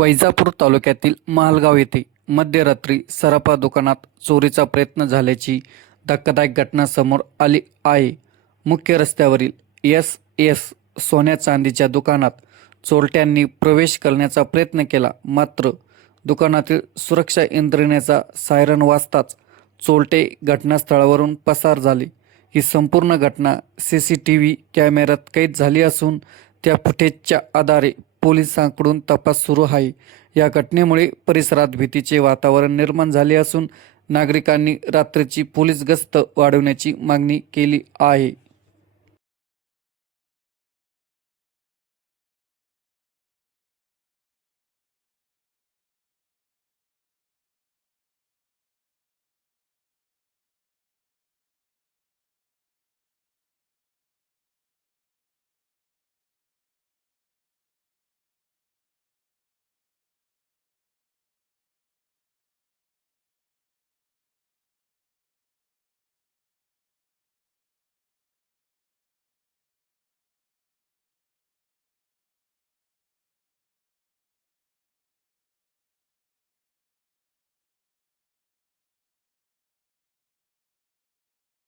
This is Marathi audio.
वैजापूर तालुक्यातील महालगाव येथे मध्यरात्री सराफा दुकानात चोरीचा प्रयत्न झाल्याची धक्कादायक घटना समोर आली आहे. मुख्य रस्त्यावरील एस एस सोन्या चांदीच्या दुकानात चोरट्यांनी प्रवेश करण्याचा प्रयत्न केला, मात्र दुकानातील सुरक्षा यंत्रणेचा सायरन वाजताच चोरटे घटनास्थळावरून पसार झाले. ही संपूर्ण घटना CCTV कॅमेऱ्यात कैद झाली असून त्या फुटेजच्या आधारे पोलिसांकडून तपास सुरू आहे. या घटनेमुळे परिसरात भीतीचे वातावरण निर्माण झाले असून नागरिकांनी रात्रीची पोलीस गस्त वाढवण्याची मागणी केली आहे.